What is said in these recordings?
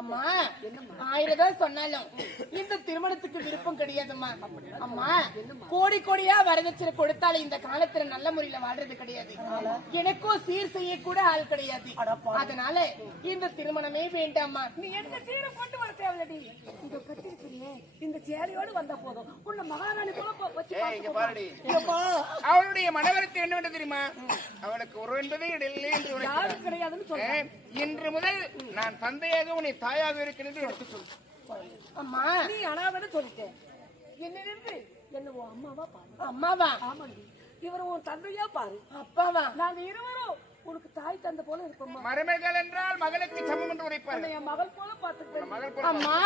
அம்மா ஆயிரம் தான் சொன்னாலும் இந்த திருமணத்துக்கு விருப்பம் கிடையாதும்மா. அம்மா கோடி கோடியா வரதட்சணை கொடுத்தாலும் இந்த காலத்துல நல்ல முறையில வாழ்றது கிடையாது. எனக்கும் சீர் செய்ய கூட ஆள் கிடையாது. அதனால இந்த திருமணமே வேண்டாம்மா. நீ எந்த சீரை கொண்டு வர தேவையில்லடி இந்த கட்டிருக்கிறியே இந்த சேலையோடு வந்தா போதும். உன்னை மகாராணி அவளுடைய மனவரத்து என்னவென்று தெரியுமா? அவளுக்கு ஒரு என்பதே இல்லை என்று கிடையாதுன்னு சொல்ல ஏ, இன்று முதல் நான் தந்தையாக உன்னை தாயாக இருக்கிறேன் என்று எடுத்துச் சொல் அம்மா. நீ அனாவன்னு சொல்லிட்டேன் என்ன உன் அம்மாவா பாரு. அம்மாவா? ஆமாண்டி. இவர் உன் தந்தையா பாரு. அப்பாவா? நாங்க இருவரும் உனக்கு தாய் தந்தை போல இருப்போம்மா. மருமகள் என்றால் மகளுக்கு சமம் என்று உரைப்பார் என் மகள் போல பாத்துக்கிறேன் அம்மா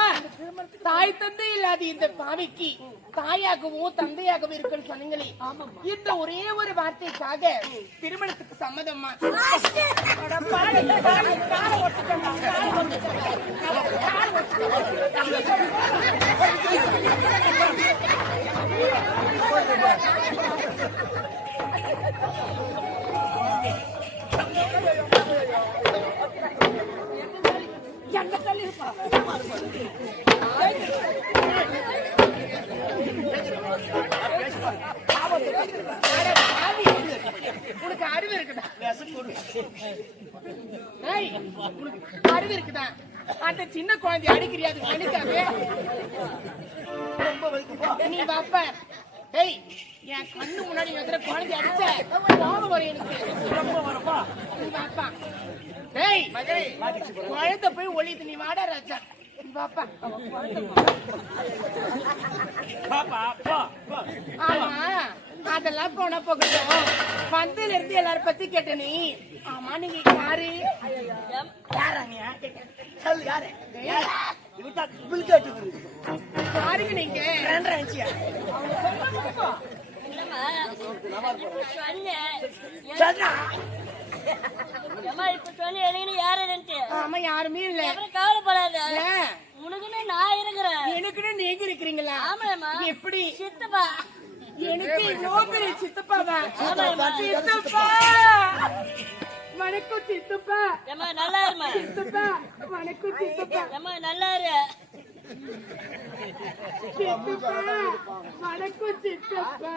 தாய் தந்தை இல்லாத இந்த பாவிக்கு தாயாகவும் தந்தையாகவும் இருக்குன்னு சொன்னீங்களே. இந்த ஒரே ஒரு வார்த்தைக்காக திருமணத்துக்கு சம்மதம்மா? அட பாரு, உனக்கு அறிவு இருக்குதா அறிவு இருக்குதா அந்த சின்ன குழந்தை அடிக்கிறியா அது நீ பாப்ப ஏய் என் கண்ணு முன்னாடி குழந்தை அடிச்ச கோபம் வரும் எனக்கு ரொம்ப வரப்பா நீ பாப்பா குழந்தை போய் ஒளிது நீ வாடா ராஜா. நீ பாப்பா ஆமா அதெல்லாம் போன போகட்டும். பந்தில இருந்து எல்லாரும் பத்தி கேட்ட நீ. ஆமா நீங்க யாரு? யாரா நீ சொல்லு யாரு? யாருங்க நீங்க? ஏம்மா, இப்ப சொல்லு, எனக்கு யாருன்னுட்டு. ஆமா யாருமே இல்ல அப்புறம் கவலைப்படாத. உனக்குன்னு நான் இருக்கிறேன். எனக்குன்னு நீங்க இருக்கிறீங்களா ஆமாம்மா. எப்படி சித்தப்பா. எனக்கு இவ்வளோ பெரிய சித்தப்பாவா. சித்தப்பா வணக்கம் சித்தப்பா ஏம்மா, நல்லா இரும்மா. சித்தப்பா வணக்கம் சித்தப்பா ஏம்மா, நல்லா இரு. சித்தப்பா வணக்கம் சித்தப்பா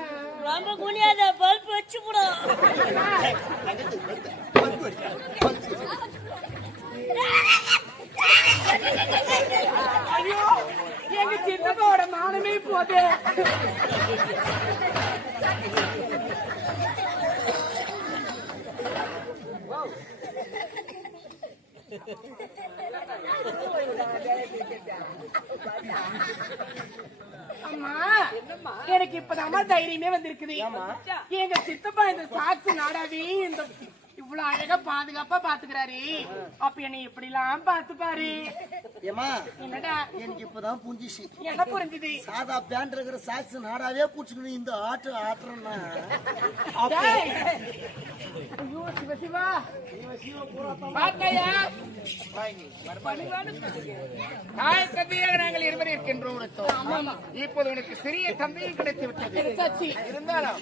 ரொம்ப குனியாத, பல்ப் வச்சு போடு. ஐயோ எங்க சித்தப்பாவோட மானமே போதே அம்மா எனக்கு இப்பதான் தைரியமே வந்திருக்குது. எங்க சித்தப்பா இந்த சாட்சி நாடாவே இந்த இவ்வளவு அழகா பாதுகாப்பா பாத்துக்கிறாரு. அப்ப என்னை இப்படி எல்லாம் பாத்துப்பாரு? ஏமா என்னடா? எனக்கு இப்பதான் புரிஞ்சிச்சு. என்ன புரிஞ்சுது? சாதா பேண்ட் இருக்கிற சாக்ஸ் நாடாவே பூச்சிக்கணும் இந்த ஆட்டு ஆட்டுறோம்னா. ஐயோ சிவ சிவா. நாங்கள் இருவர் இருக்கின்றோம். இப்போது உனக்கு சிறிய தந்தையும் கிடைத்து விட்டது. இருந்தாலும்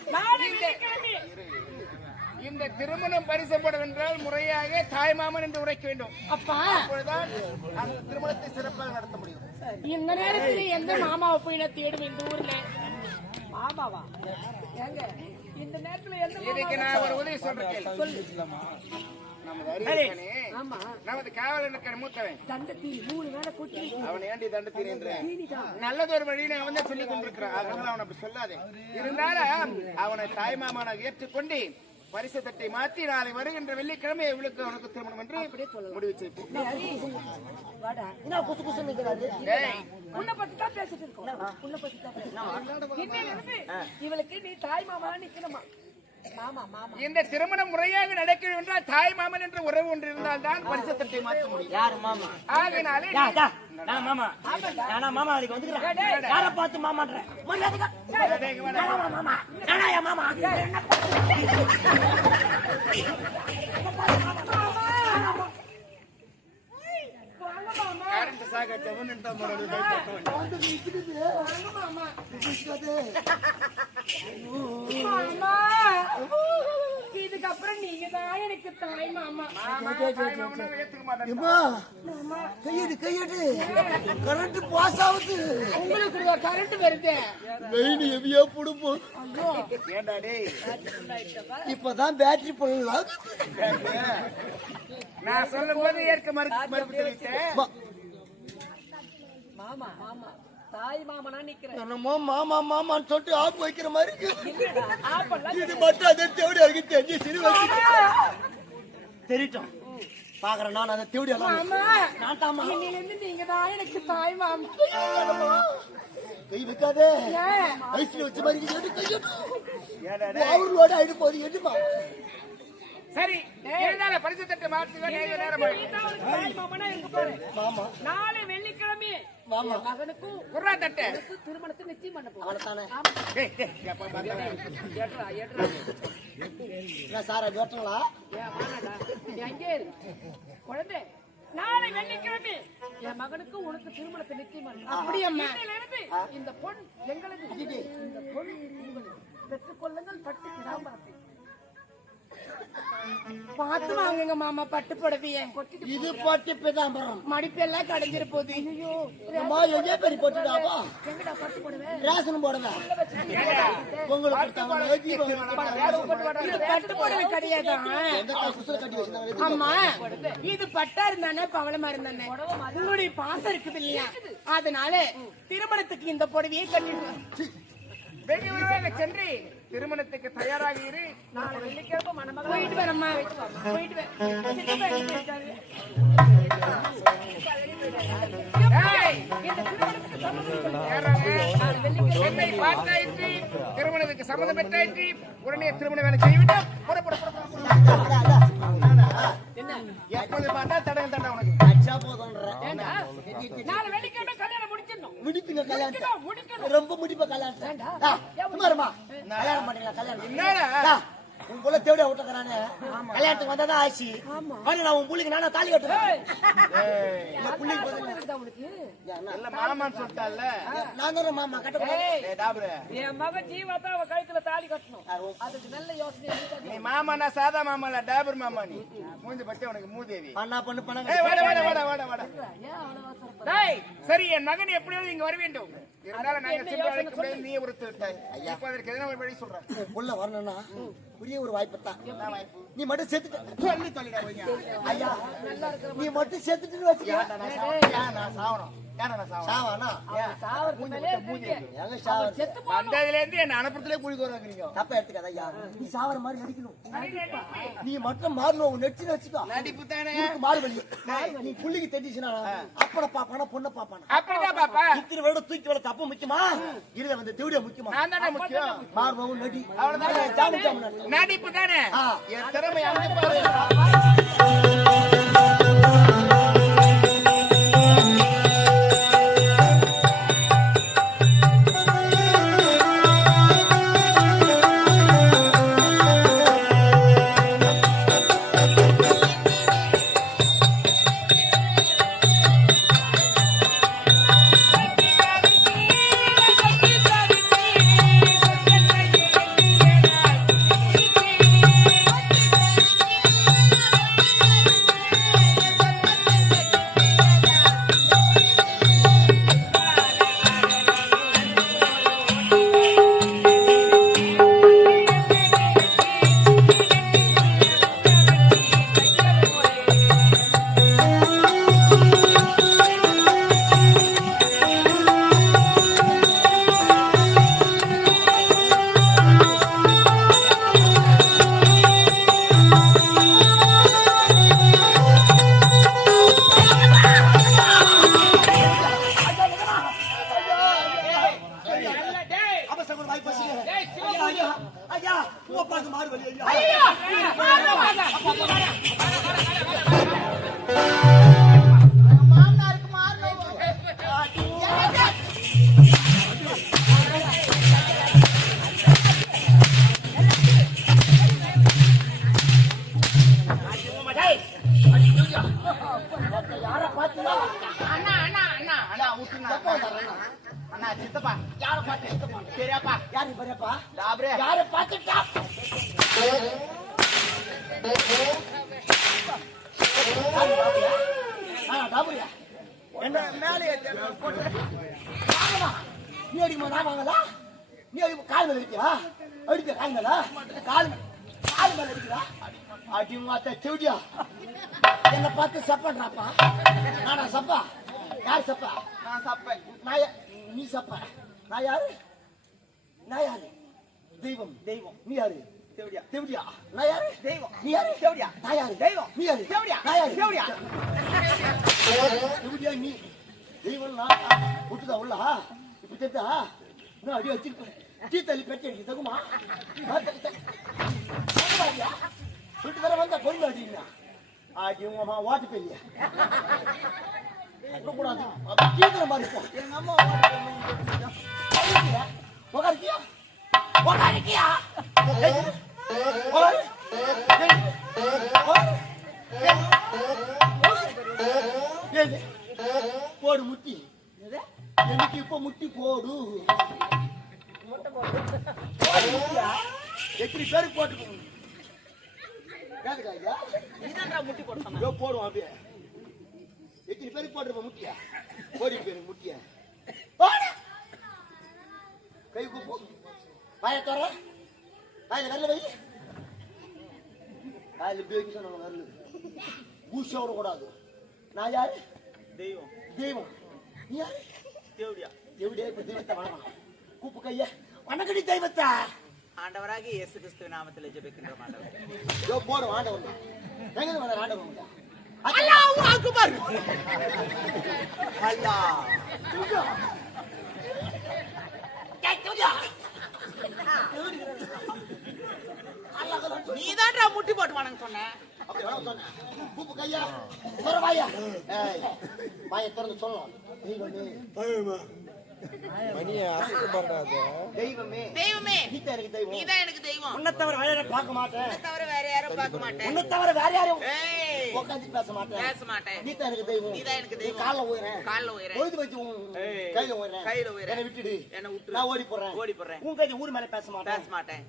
இந்த திருமணம் பரிசப்படும் என்றால் முறையாக தாய் மாமன் என்று உரைக்க வேண்டும். அப்பா. அப்பொழுதுதான் அந்த திருமணத்தை சிறப்பாக நடத்த முடியும். இந்த நேரத்துல எந்த மாமாவை போய் நான் தேடுவேன் இந்த ஊர்ல? மாமாவா? ஏங்க இந்த நேரத்துல எந்த இதுக்கு நான் ஒரு உதவி சொல்றேன். நமது அறிவிப்பானே, ஆமா. நமது காவலனுக்கு மூத்தவன். அவனை ஏண்டி தண்டத்தீர் என்ற? நல்லதொரு வழியினை அவன் தான் சொல்லிக் கொண்டிருக்கிறான். அதனால அவன் அப்படி சொல்லாதே. இருந்தாலும் அவனை தாய்மாமனாக ஏற்றுக்கொண்டு பரிசு தட்டை மாற்றி நாளை வருகின்ற வெள்ளிக்கிழமை இவளுக்கு அவனுக்கு திருமணம் என்று முடிவு செய்வோம் இவளுக்கு நீ தாய் மாமா நிக்கணுமா? இந்த திருமணம் முறையாக நடக்க வேண்டும் என்றால் தாய் மாமன் என்ற உறவு ஒன்று இருந்தால் தான் பரிசு தட்டை மாற்ற முடியும். யாரு மாமா? ஆகினாலே நான் மாமா? நானா மாமா அதுக்கு வந்துக்கிறேன். யார பார்த்து மாமான்றேன் மாமா மாமா? மாமா? இதுக்கப்புறம் நீங்க தான் எனக்கு தாய் மாமா கையெடு கையெடு கரண்ட் பாஸ் ஆகுது உங்களுக்கு கரண்ட் வருது லைன் ஹெவியா புடுப்போம் இப்பதான் பேட்டரி பண்ணலாம் நான் சொல்லும் போது ஏற்க மறுக்க மறுப்பு தெரிவித்தேன். மாமா மாமா தாய் மாமனா நிக்கிறேன். என்னமோ மாமா மாமான்னு சொல்லிட்டு ஆப் வைக்கிற மாதிரி இது மட்டும் அதை தேடி அழகு தெரிஞ்சு சிறு வச்சு தெரியும் பாக்குறேன் நான் அதை தேடி இன்னிலிருந்து நீங்க தான் எனக்கு தாய் மாமா. கை வைக்காதே? ஐஸ்ல வச்ச மாதிரி அவர்களோட ஆயிடு சரி இருந்தாலும் பரிசு தட்டு மாமா நாளை வெள்ளிக்கிழமை மகனுக்கும் குர்ரா தட்டு. திருமணத்தை நிச்சயம் பண்ண போறேன் சாரா கேட்டங்களா இரு. குழந்தை நாளை வெள்ளிக்கிழமை என் மகனுக்கு உனக்கு திருமணத்தை நிச்சயம் பண்ண அப்படியம்மா இந்த பொன் எங்களது இந்த பொன் பெற்றுக்கொள்ளுங்கள் பட்டு கிடாமரத்தை பார்த்து வாங்குங்க மாமா பட்டு புடவைய இது பாட்டு பிதாம்பரம். மடிப்பெல்லாம் கடைஞ்சிரு போகுது. அம்மா எங்கே பெரிய போட்டுடாவா எங்கடா பட்டு போடுவேன் ரேஷன் போடுவேன் பட்டு புடவை கிடையாதா? எந்த காசு குசுல கட்டி வச்சிருந்தாங்க? அம்மா இது பட்டா இருந்தானே பவளமா இருந்தானே? உங்களுடைய பாசம் இருக்குது இல்லையா? அதனால திருமணத்துக்கு இந்த புடவையை கட்டிடுவேன் வெகு விரைவாக சென்று. திருமணத்துக்கு தயாராக இரு நாளை வெள்ளிக்கிழமை மணமகன் போயிட்டு வரேம்மா போயிட்டு என்னை பார்த்தாயிற்று. திருமணத்துக்கு சம்மதம் பெற்றாயிற்று உடனே திருமண வேலை செய்துவிட்டு புற புற புற புற, புற. என்ன? எப்பொழுது பார்த்தா தடங்கள் தண்டை உனக்கு. நாளை வெள்ளிக்கிழமை கல்யாணம் முடிப்புங்க முடிக்கணும் ரொம்ப முடிப்ப இருமா. கல்யாணம் பண்ணீங்களா கல்யாணம் என்னடா? உன் புள்ள தேவையா விட்டுக்கிறானே கல்யாணத்துக்கு வந்தாதான் ஆச்சு. ஆனா நான் உன் புள்ளிக்கு நானா தாலி கட்டுறேன். இந்த புள்ளிக்கு பதில் இருக்குதா உனக்கு. இல்ல மாமான்னு சொல்லிட்டால நான் தான் மாமா கட்ட போறேன். ஏய் டாபுரு. என் மகன் ஜீவா தான் அவ கழுத்துல தாலி கட்டணும். அதுக்கு நல்ல யோசனை. நீ மாமானா சாதா மாமா இல்ல டாபர் மாமா நீ? மூஞ்சி பத்தி உனக்கு மூதேவி. பண்ணா பண்ணு பண்ண. ஏய் வாடா வாடா வாடா வாடா வாடா. சரி என் மகன் எப்படியாவது இங்க வர வேண்டும். இருந்தாலும் நாங்க முடியாது நீ உறுத்து விட்டாய். இப்ப அதற்கு எதனா ஒரு வழி சொல்றேன். உன் புள்ள வரணும்னா ஒரே ஒரு வாய்ப்பு தான் நீ மட்டும் செத்துட்ட ஐயா நீ மட்டும் செத்துட்டு வச்சுக்க. நான் சாவணும்? வந்ததுல இருந்து என்ன அனுப்புறதுலே குழி வாங்குறீங்க தப்பா எடுத்துக்காத ஐயா. நீ சாவற மாதிரி நடிக்கணும். நீ மட்டும் மாறணும் நெச்சு வச்சுக்கோ. நடிப்பு தானே? உனக்கு மாறு வலி. நீ புள்ளிக்கு தெரிஞ்சுச்சுனா அப்பனை பாப்பானா பொண்ணை பாப்பானா அப்படிதான் பாப்பா. இத்தனை விட தூக்கி விட தப்பு முக்கியமா? இருத வந்து தேவடியா முக்கியமா? நான் தானே முக்கியம். நடி. அவ்வளவுதான். நடிப்பு தானே. என் திறமை யாரு? ஆ, டாபரியா. என்ன மேலே போட்டு. நீ அடிக்குமா நான் வாங்கலா. நீ அடிக்கும் கால் மேல அடிக்கிறா அடிக்க கால் மேல? கால் கால் மேல அடிக்கிறா அடி மாத்த செவிடியா என்ன பார்த்து சப்பன்றாப்பா? நானா சப்பா? யார் சப்பா? நான் சப்பேன். நான் நீ சப்பா? நான் யாரு? நான் யாரு? தெய்வம். தெய்வம். நீ யாரு? தேவடியா. தேவடியா? நான் யாரு? தெய்வம். நீ யாரு? தேவடியா. நான் யாரு? தெய்வம். நீ யாரு? தேவடியா. நான் யாரு? தேவடியா. தேவடியா நீ. தெய்வம் நான். விட்டுதா உள்ள. இப்ப தெரிதா? நான் அடி வச்சிருப்பேன். டீ தள்ளி பெட்டி அடிக்க தகுமா? விட்டு தர வந்தா பொறுமை அடிங்க. ஆடி உங்க அம்மா ஓட்டு பெரிய. கூடாது. அப்ப கீழே மாதிரி இருக்கும். எங்க அம்மா உக்காருக்கியா ஏது போடு முட்டி. எனக்கு இப்ப முட்டி போடு? எத்தனை பேருக்கு போட்டு போட்டு போடுவோம் அப்படியே. எத்தனை பேருக்கு போட்டுருப்ப முட்டியா? போடி பேரு முட்டியா. போடு. கை கூப்பு. வாய தர வாயில வரல வை. வாயில பேபி சொன்னாங்க வரல பூஷா விடக்கூடாது. நான் யாரு? தெய்வம். தெய்வம். நீ யாரு? தேவடியா. எவிடே இப்ப தெய்வத்தை வணக்கம். கூப்பு கைய. வணக்கடி தெய்வத்தை. ஆண்டவராகி இயேசு கிறிஸ்துவ நாமத்தில் ஜெபிக்கின்ற எங்க? அல்லாஹ் அக்பர் நீதான்டா முட்டி போட்டு வணங்க சொன்ன அப்படி சொன்னேன். கையா? வாயா? வாயை திறந்து சொல்லலாம் தெய்வமே. தெய்வமே. தெய்வமே. நீதான் எனக்கு தெய்வம். நீதான் எனக்கு தெய்வம். உன்னை தவிர வேற யாரையும் பார்க்க மாட்டேன். உன்னை தவிர வேற யாரும் பார்க்க மாட்டேன். உன்னை தவிர வேற யாரையும் ஏய், உட்காந்து பேச மாட்டேன். பேச மாட்டேன். நீதான் எனக்கு தெய்வம். நீதான் எனக்கு தெய்வம். நீ கால்ல ஊறேன் கால்ல உயர பொழுது வச்சு. கையில ஊறேன் கையில உயரேன். என்னை விட்டுடு. என்னை விட்டுரு. நான் ஓடி போறேன். ஓடி போறேன். உன் கைது ஊர் மேல பேச மாட்டேன். பேச மாட்டேன்.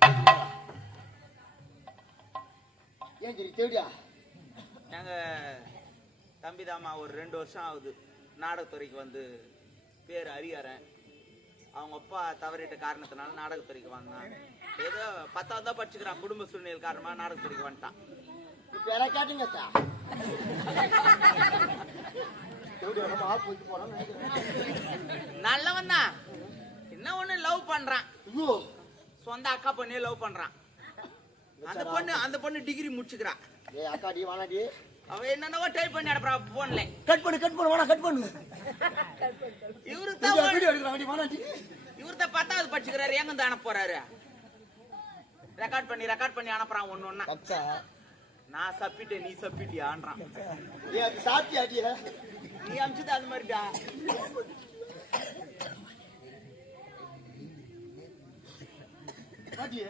ஏன் சரி தேடியா? நாங்க தம்பிதாமா ஒரு ரெண்டு வருஷம் ஆகுது. நாடகத்துறைக்கு வந்து பேர் அரியறேன் அவங்க அப்பா தவறிட்ட காரணத்தினால நாடகத்துறைக்கு வந்தான். ஏதோ பத்தாவது தான் படிச்சுக்கிறான் குடும்ப சூழ்நிலை காரணமா நாடகத்துறைக்கு வந்துட்டான். இப்ப யாரா கேட்டீங்க நினைக்கிறேன். நல்லவன் தான். என்ன ஒண்ணு லவ் பண்றான். ஐயோ. சொந்த அக்கா பொண்ணே லவ் பண்றான். அந்த பொண்ணு அந்த பொண்ணு டிகிரி முடிச்சுக்கிறான் ஏய் அக்காடி வானாடி அவ என்னென்னவோ டைப் பண்ணி அனுப்புறா போன்ல கட் பண்ணு கட் பண்ணு வேணா கட் பண்ணு. இவரு தான் வீடியோ எடுக்கிறான் வானாடி இவரு தான் பத்தாவது படிச்சுக்கிறாரு எங்க இருந்து அனுப்ப போறாரு ரெக்கார்ட் பண்ணி ரெக்கார்ட் பண்ணி அனுப்புறான் ஒண்ணு ஒண்ணா. நான் சப்பிட்டேன் நீ சப்பிட்டியான்றான். ஏய் அது சாத்தி ஆட்டியா நீ அமிச்சது அது மாதிரிடா. பாட்டியே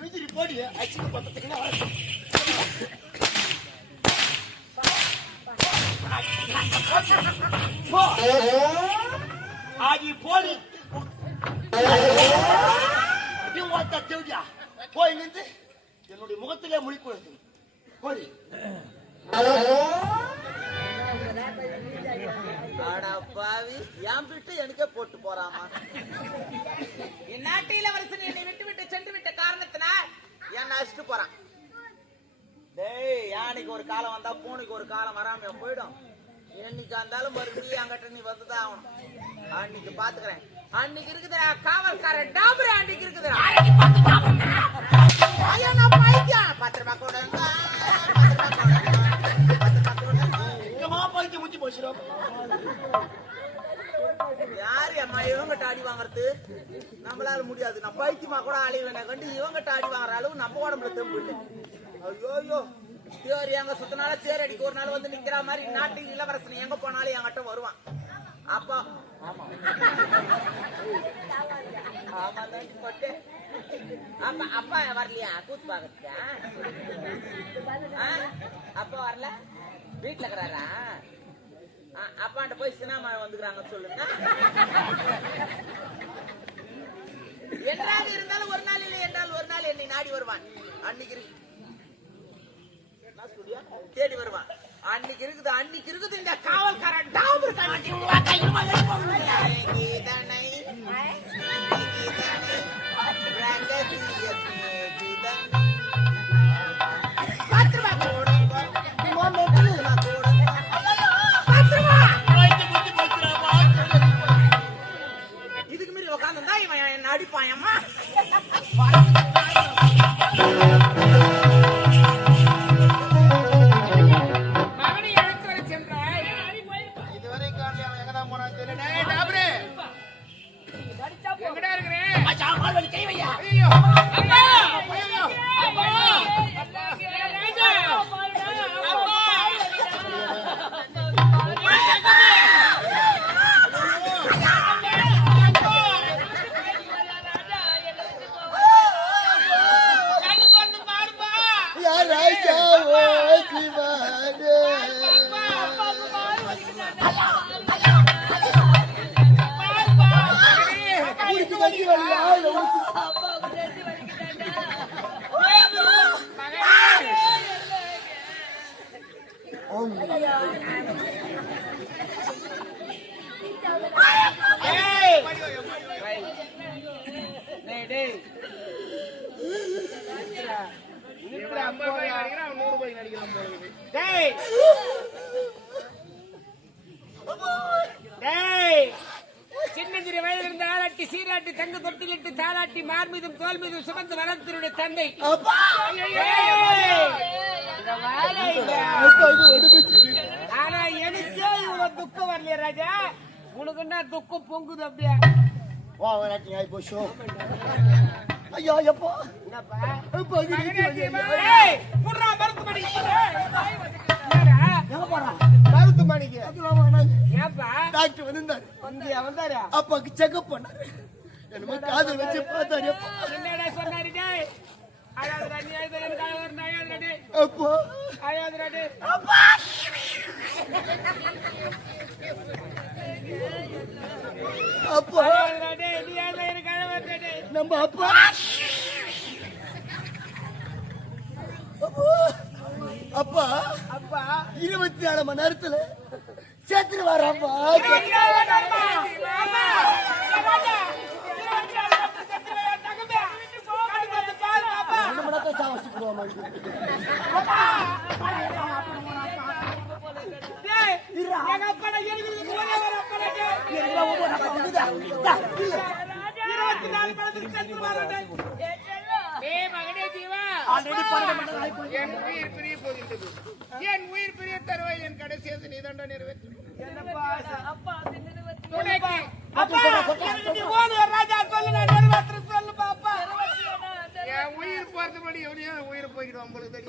இவஞ்சிரி போடியே அச்சுக்கு பத்தத்துக்குன்னா போ. ஆடி போடி. நீ வாத்த தேடியா போய் நின்று என்னுடைய முகத்திலே முழிக்கூடாது போடி. அடா பாவி என் விட்டு எனக்கே போட்டு போறாமா? என் நாட்டு இளவரசன் என்னை விட்டு விட்டு சென்று விட்ட காரணத்தினால் என்ன அடிச்சுட்டு போறான். டேய் யானைக்கு ஒரு காலம் வந்தா பூனைக்கு ஒரு காலம் வராம போயிடும். என்னைக்கு இருந்தாலும் மறுபடியும் அங்கிட்ட நீ வந்துதான் ஆகணும். அன்னைக்கு பாத்துக்கிறேன். அன்னைக்கு இருக்குதுடா காவல்காரன் டாபரே அன்னைக்கு இருக்குதுடா. ஐயா நான் பைத்தியம் பத்து ரூபாய் கூட இருந்தா, பத்து ரூபாய் கூட போச்சிடும் யாரு அம்மா இவங்கிட்ட அடி வாங்குறது? நம்மளால முடியாது. நான் பைத்தியமா கூட அழிவேனே கண்டு இவங்கிட்ட அடி வாங்குற அளவு நம்ம உடம்புல தெம்பு இல்லை. ஐயோ ஐயோ தேர் எங்க சுத்தினால தேர் அடிக்க ஒரு நாள் வந்து நிக்கிற மாதிரி நாட்டு இளவரசன் எங்க போனாலும் என்கிட்ட வருவான். அப்பா. ஆமா அப்பா அப்பா வரலையா? கூத்து பாக்கத்தியா அப்பா வரல? வீட்டுல இருக்கிறாரா? அப்பாண்ட போய் சினாமா வந்துக்கிறாங்க சொல்லுங்க. என்றால் இருந்தாலும் ஒரு நாள் இல்லை என்றால் ஒரு நாள் என்னை நாடி வருவான். அன்னைக்கு இருக்கு தேடி வருவான். அன்னைக்கு இருக்குது அன்னைக்கு இருக்குது இந்த காவல்காரன். டாபர் கீதனை ஆனா எனக்கே இவ்வளவு துக்கம் வரலையே ராஜா. உனக்கு என்ன துக்கம் பொங்குது அப்படியே? வா வராட்டி ஆயி போஷோ ஐயா எப்பா? மருத்துவமனைக்கு. டாக்டர் வந்திருந்தாரு. வந்தாரா? அப்பாக்கு செக்அப் பண்ணாரு. என்னமோ காதல் வச்சு பார்த்தாரு என்னடா சொன்னாரு, அப்பா. நம்ம அப்பா அப்பா அப்பா இருபத்தி நாலு மணி நேரத்துல சேர்த்துட்டு வராப்பா ரெண்டு மணி நேரத்தை சாவச்சு போடுவாமா டேய், எங்க அப்பா நான் இருக்கிறதுக்கு ஒரே ஒரு அப்பா நான் டேய். இருபத்தி நாலு மணிக்கு செத்து வரேன், டேய். ஏய், மகனே ஜீவா ஆல்ரெடி பன்னெண்டு மணி என் உயிர் பிரிய போகின்றது என் உயிர் பிரிய தருவாய் என் கடைசியது நீதாண்டா நிறைவேற்றும் அப்பா ராஜா சொல்லு நான் நிறைவேற்ற சொல்லு போறதுபடி எவனையோ உயிர் போய்கிடும் உங்களுக்கு தெரியும்?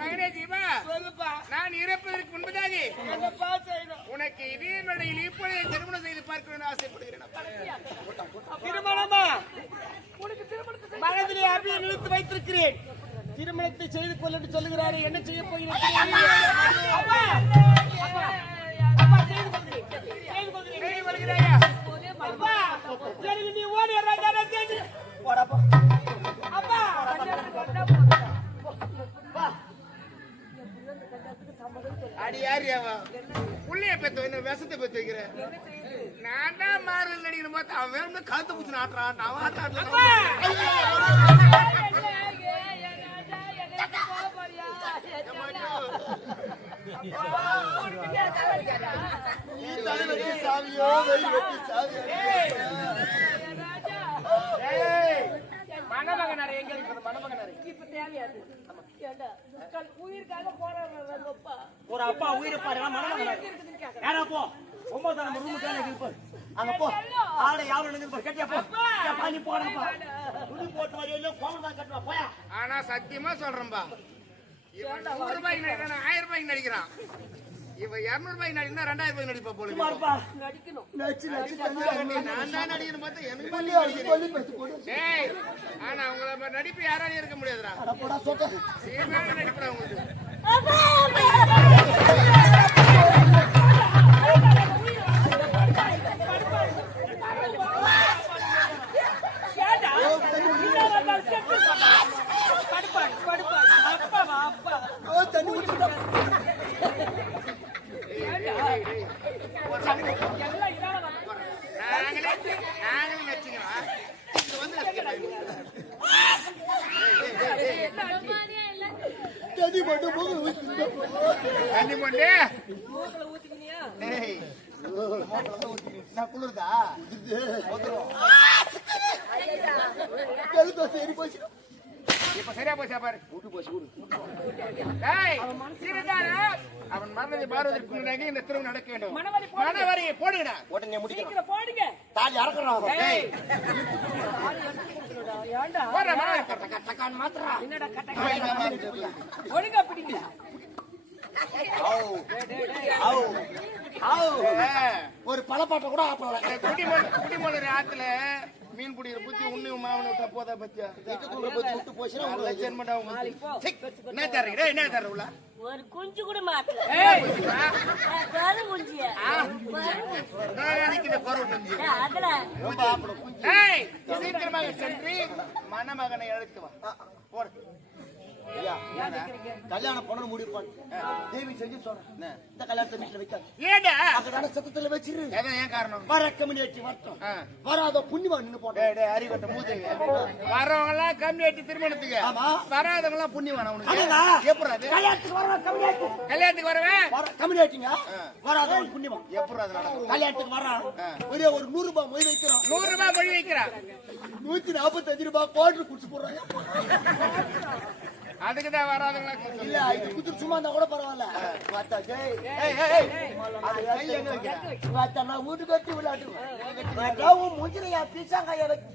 மகனே ஜீவா சொல்லுப்பா. நான் இறப்பதற்கு முன்பதாக உனக்கு இதே நடையில் இப்பொழுதே திருமணம் செய்து பார்க்க வேண்டும் ஆசைப்படுகிறேன். திருமணமா? மனதிலே அபியை நிறுத்தி வைத்திருக்கிறேன். திருமணத்தை செய்து கொள்ள என்று சொல்லுகிறாரு என்ன செய்ய போகிறேன் நீ ஓடி ராஜா! அடி யாரு அவ? புள்ளைய பெத்து நான் விஷத்தை பெத்து வைக்கிறேன். நான் தான் மாறல் பார்த்து அவன் வேணும்னு கழுத்தை பிடிச்சு நாட்டுறான். நீ தலை வச்சு மணமகனார் மணமகனார். ஒரு அப்பா உயிரை பாருங்க மனம் யாரா போ? ஒன்பது நம்ம ரூமுக்கு இருப்பார் அங்க போ. ஆளை யாரும் நின்று கட்டியா போ. ஏப்பா, நீ போறப்பா துணி போட்டு வரையில தான் கட்டுவா போயா. ஆனா சத்தியமா சொல்றேன்பா. ஆயிரம் ரூபாய்க்கு நடிக்கிறான். இவன் இருநூறு ரூபாய்க்கு நடினா ரெண்டாயிரம் நடிப்பா போல தண்ணி நான் தான் நடிகர் பார்த்தா எனக்கு ஆனா உங்கள மாதிரி நடிப்பு யாராலையும் இருக்க முடியாதுடா. அட போடா சொட்ட சீமையான நடிப்புடா உங்களுக்கு. ஒழுங்கா பிடிங்க. ஆ, ஒரு பழப்பாட்டை கூட ஆப்பல. இந்த குடிமலை குடிமலை ஆத்துல மீன் பிடிக்கிற புத்தி உண்ணு மாவன விட்டா போதா பத்தியா? வீட்டுக்குள்ள போய் விட்டு போச்சுன்னா நல்ல உங்களுக்கு ஜென்மடா உங்களுக்கு என்ன தர்றீங்க டேய், என்ன தர்ற உள்ள? ஒரு குஞ்சு கூட மாட்டல கரு குஞ்சிய. நான் நினைக்கிற குறவு புரிஞ்சு அதுல. ரொம்ப ஆப்பல குஞ்சு டேய், சீக்கிரமாக சென்று மணமகனை அழைத்து வா. போடு. கல்யாணம் பண்ணணும் முடிவு பண்ணு. தேவி செஞ்சு சொல்றேன் இந்த கல்யாணத்தை வீட்டுல வைக்காது. ஏடா அங்கதான சத்தத்துல வச்சிரு. ஏன் காரணம்? வர கம்யூனிட்டி வரட்டும். வராத புண்ணியமா நின்னு போட்டேன் அறிவட்ட மூதேவி. வரவங்க எல்லாம் கம்யூனிட்டி திருமணத்துக்கு. ஆமா. வராதவங்க எல்லாம் புண்ணியவான உனக்கு. எப்படி கல்யாணத்துக்கு வரவா கம்யூனிட்டி கல்யாணத்துக்கு வரவன் கம்யூனிட்டிங்க எப்படி கல்யாணத்துக்கு ஒரே ஒரு நூறு ரூபாய் மொய் வைக்கிறோம் நூறு ரூபாய் மொழி வைக்கிறான். நூத்தி நாற்பத்தஞ்சு ரூபாய் குவார்டர் குடிச்சு போடுறாங்க அதுக்கு தான் வராதவங்களா இல்ல இது குத்துட்டு சும்மா இருந்தா கூட பரவாயில்ல. பார்த்தா டேய் ஏய், ஏய், ஏய். அது கை எங்க வைக்கிறேன் பார்த்தா நான் வீட்டு கட்டி விளையாட்டு. உன் முஞ்சிரையா பீசாங்க எனக்கு.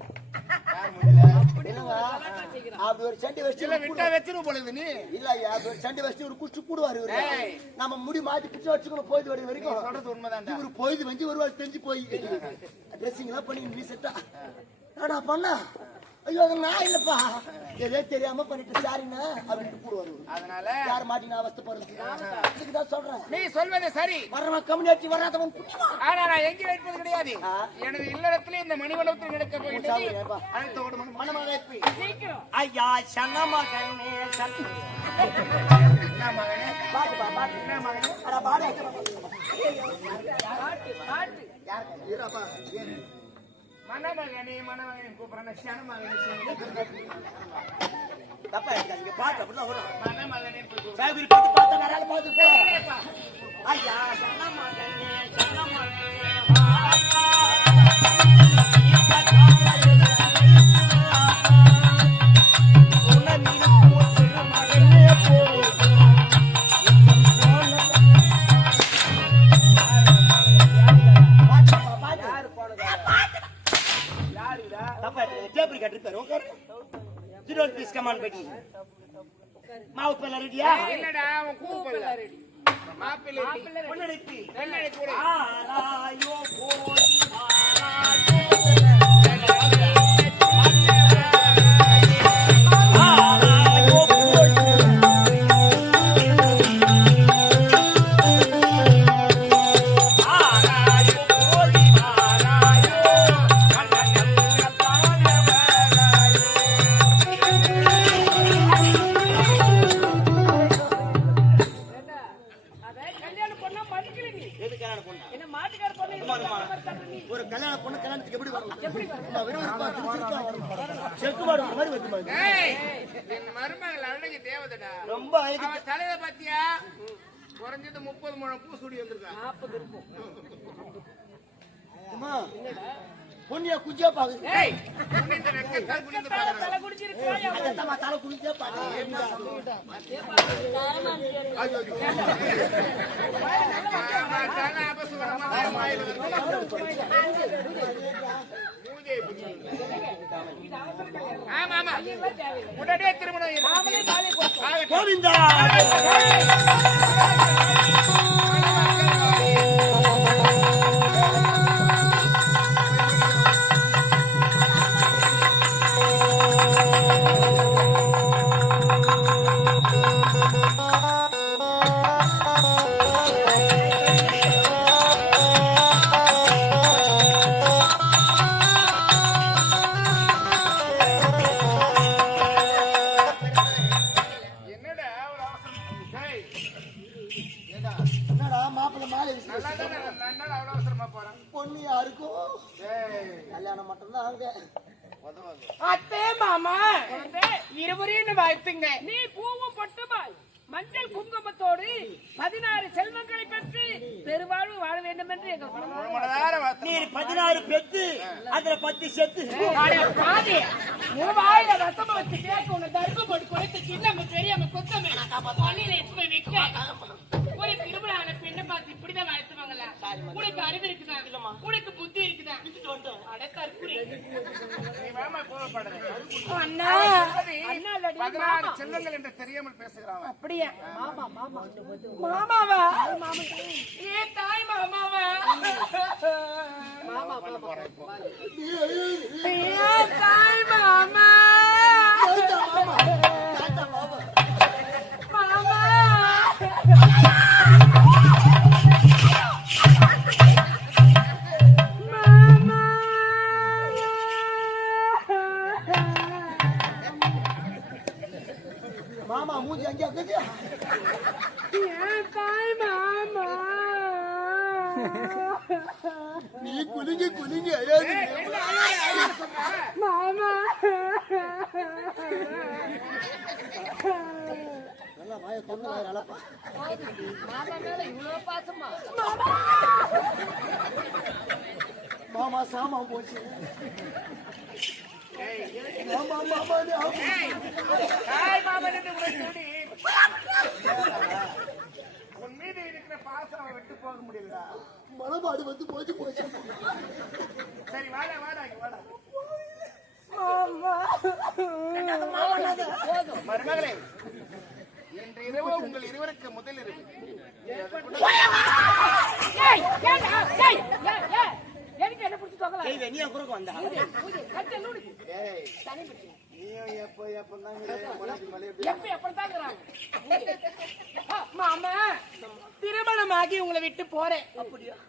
அப்படி ஒரு சண்டை வச்சு இல்ல விட்டா வச்சிரு போல இது நீ. இல்ல ஐயா அப்படி ஒரு சண்டை வச்சு ஒரு குச்சி கூடுவாரு இவரு. ஏய். நம்ம முடி மாத்தி பிடிச்சு வச்சுக்கணும் போயிட்டு வர வரைக்கும் சொல்றது உண்மைதான்டா. இவரு போயிது வந்து வருவாரு தெரிஞ்சு போய். ட்ரெஸ்ஸிங் எல்லாம் பண்ணி நீ செட்டா என்னடா பண்ண? ஐயோ அது நான் இல்லப்பா. எதே தெரியாம பண்ணிட்டு சாரிண்ணா அப்படின்னு கூடுவாரு. அதனால? யார் மாட்டினா அவஸ்தைப்படுறது இதுக்கு தான் சொல்றேன். நீ சொல்வது சரி. வர்றவன் கம்யூனிட்டி வராதவன் ஆனா நான் எங்கே வைப்பது கிடையாது. எனது இல்லறத்திலே இந்த மணிமண்டபத்தில் நடக்க சாப்பிடுறேன்ப்பா. அடுத்த ஒரு மணி- மணமகன் சீக்கிரம். ஐயா சன்ன என்ன மகனே? பாட்டுப்பா பாட்டு. என்ன மகனே? அட பாடு. காட்டு காட்டு இருப்பா மணமகனே மணமகனே கூப்பிடுறேன். சனமகனே தப்பா இருக்காதீங்க பாட்டு அப்படிதான் வரும். மணமகனே. சாகுரி பார்த்து பார்த்தா நிறைய பார்த்து போ. ஐயா சன்னமகனே சன்னமகனே தப்பா இருக்கு டேபிள் கட்டிருப்பாரு உட்காரு ஜீரோ பீஸ் கமான் படி மாவு பேல ரெடியா இல்லடா அவன் கூப்பிடல மாப்பிள்ளை பொண்ணடிப்பி பெண்ணை கூட ஆராயோ போதி ஆராயோ ஆமா. ஆமா உடனே திருமணம். கோவிந்தா அத்தே மாமா. இருவரையும் வாழ்த்துங்க நீ பூவும் பட்டுமாய் மஞ்சள் குங்குமத்தோடு பதினாறு செல்வங்களை பெற்று பெருவாழ்வு வாழ வேண்டும் என்று வார்த்தை. நீர் பதினாறு பெத்து அதுல பத்து செத்து. வாயில ரசம் வச்சு கேட்க உன்னை தர்மம் கொடுத்து சின்னம்ம பெரியம்ம கொத்தம்ம. பள்ளியில பெண்ணை பார்த்து இப்படிதான் வாழ்த்துவாங்களா உனக்கு அறிவு இருக்குதா? உனக்கு புத்தி இருக்குதா? அட தற்குறி. நீ வேமா கோவப்படாத. அண்ணா. அண்ணா இல்லடி, பதினாறு செல்வங்கள் என்று தெரியாமல் பேசுகிறான். அப்படியா? மாமா மாமா. மாமாவா? ஏ தாய் மாமாவா? மாமா மாமா. ஏ தாய் மாமா? மாமா. மாமா. மாமா மாமா சாமா போச்சு மாமா. மாமா உன் மீது இருக்கிற பாசம் விட்டு போக முடியலடா மனமாடு வந்து போச்சு போச்சு சரி வாடா வாடா வாடா மருமகளே இன்று இரவு உங்கள் இருவருக்கு முதல் இரவு திருமணமாகி உங்களை விட்டு போறேன்.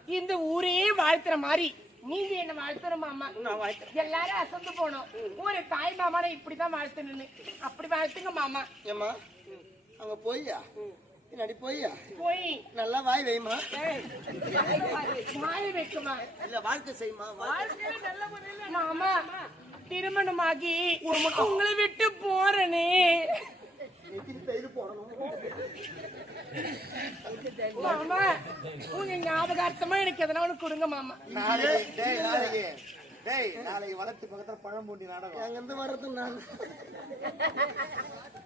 இந்த ஊரே வாழ்த்துற மாதிரி. நீங்க என்ன வாழ்த்துற மாமா. எல்லாரும் அசந்து போனோம். ஒரு தாய் மாமான இப்படிதான் வாழ்த்தணும்னு. அப்படி வாழ்த்துங்க மாமா. ஏம்மா அங்க போய்யா? பின்னாடி போய்யா? போய். நல்லா வாய் வைமா மாலை வைக்குமா? இல்ல வாழ்க்கை செய்யுமா? மாமா. திருமணமாகி உங்களை விட்டு போறனே. தயிர் போடணும். மாமா உங்க ஞாபகார்த்தமா எனக்கு எதனா ஒண்ணு கொடுங்க மாமா. நாளைக்கு டேய் நாளைக்கு டேய் நாளைக்கு வளர்த்து பக்கத்துல பழம்பூண்டி நாடகம். அங்கிருந்து வர்றது நான்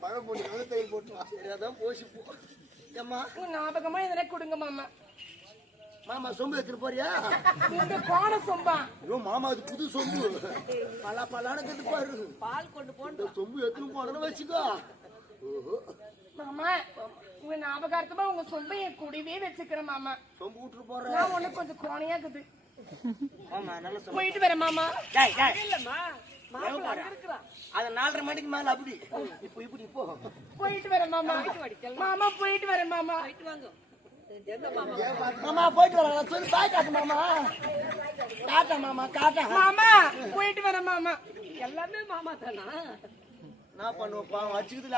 பழம்பூண்டி வந்து தையல் போட்டு வா. சரி அதான் போச்சு போ. ஏம்மா? உங்க ஞாபகமா எதனா கொடுங்க மாமா. மாமா சொம்பு எடுத்துட்டு போறியா? இந்த கோண சொம்பா. ஐயோ மாமா அது புது சொம்பு. பல பலான கட்டு பாரு. பால் கொண்டு போன் சொம்பு எடுத்துன்னு போனோன்னு வச்சுக்கோ. மாமா உங்க ஞாபகார்த்தமா உங்க சொம்பை என் கூடவே வச்சுக்கிறேன் மாமா. சொம்பு விட்டுட்டு போறேன் நான் ஒண்ணு கொஞ்சம் கோணையா இருக்குது. ஆமா நல்ல சொல்லு போயிட்டு வரேன் மாமா. டேய் டேய். இல்லம்மா மாப்பிள்ள அங்க இருக்கிறான் அது நாலரை மணிக்கு மேல அப்படி. இப்போ இப்படி இப்போ போயிட்டு வரேன் மாமா. மாமா போயிட்டு வரேன் மாமா. போயிட்டு வாங்க. எந்த மாமா மாமா போயிட்டு வரேன். சொல்லி பாய் காட்டு மாமா. காட்டா மாமா காட்டா மாமா போயிட்டு வரேன் மாமா. எல்லாமே மாமா தானா? என்ன பண்ணுவோம் பாவம். அச்சுக்கிட்டு